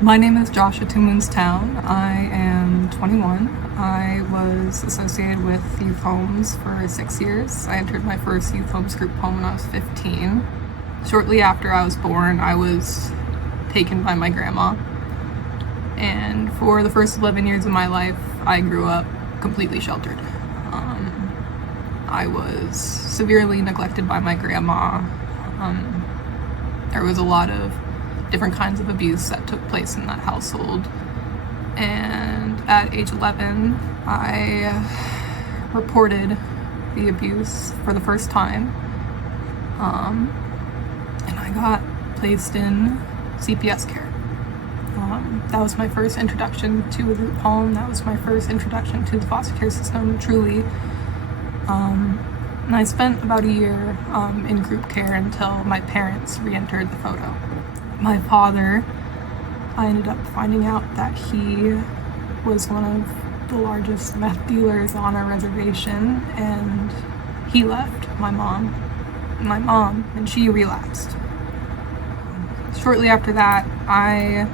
My name is Josh at TwoMoons Town. I am 21. I was associated with youth homes for 6 years. I entered my first youth homes group home when I was 15. Shortly after I was born, I was taken by my grandma. And for the first 11 years of my life, I grew up completely sheltered. I was severely neglected by my grandma. There was a lot of different kinds of abuse that took place in that household. And at age 11, I reported the abuse for the first time. And I got placed in CPS care. That was my first introduction to a group home. That was my first introduction to the foster care system, truly. And I spent about a year in group care until my parents re-entered the photo. My father, I ended up finding out that he was one of the largest meth dealers on our reservation, and he left my mom, and she relapsed. Shortly after that, I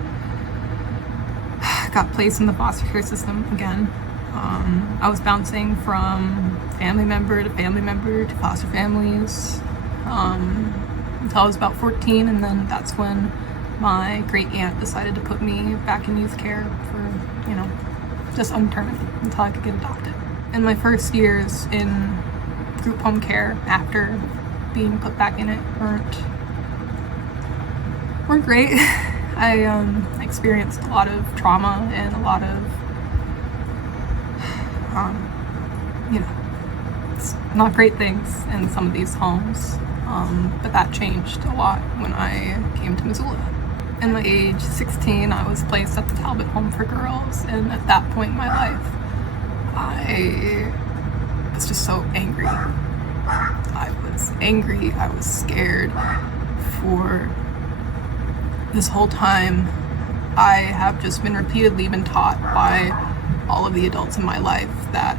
got placed in the foster care system again. I was bouncing from family member to foster families until I was about 14, and then that's when my great aunt decided to put me back in youth care for, just undetermined until I could get adopted. In my first years in group home care after being put back in it weren't great. I experienced a lot of trauma and a lot of not great things in some of these homes, but that changed a lot when I came to Missoula. In my age 16, I was placed at the Talbot Home for Girls, and at that point in my life, I was just so angry. I was scared. For this whole time, I have just been repeatedly taught by all of the adults in my life that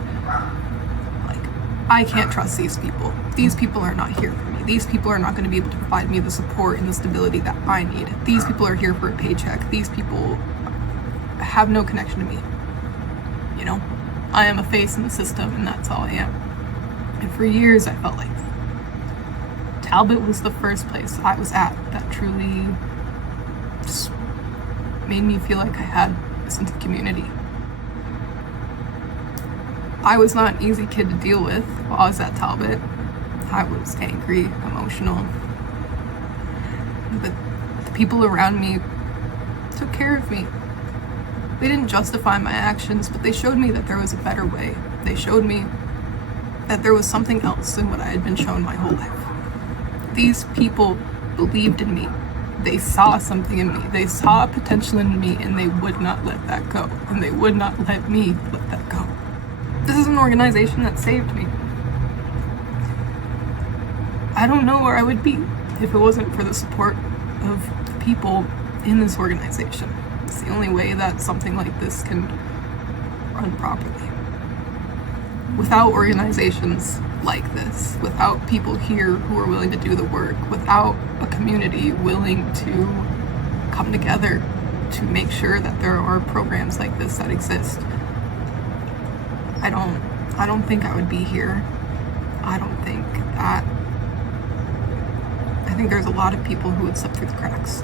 I can't trust these people. These people are not here for me. These people are not going to be able to provide me the support and the stability that I need. These people are here for a paycheck. These people have no connection to me. I am a face in the system, and that's all I am. And for years, I felt like Talbot was the first place I was at that truly just made me feel like I had a sense of community. I was not an easy kid to deal with while I was at Talbot. I was angry, emotional. But the people around me took care of me. They didn't justify my actions, but they showed me that there was a better way. They showed me that there was something else than what I had been shown my whole life. These people believed in me. They saw something in me. They saw a potential in me, and they would not let that go. And they would not let me let that go. This is an organization that saved me. I don't know where I would be if it wasn't for the support of the people in this organization. It's the only way that something like this can run properly. Without organizations like this, without people here who are willing to do the work, without a community willing to come together to make sure that there are programs like this that exist, I don't think I would be here. I think there's a lot of people who would slip through the cracks.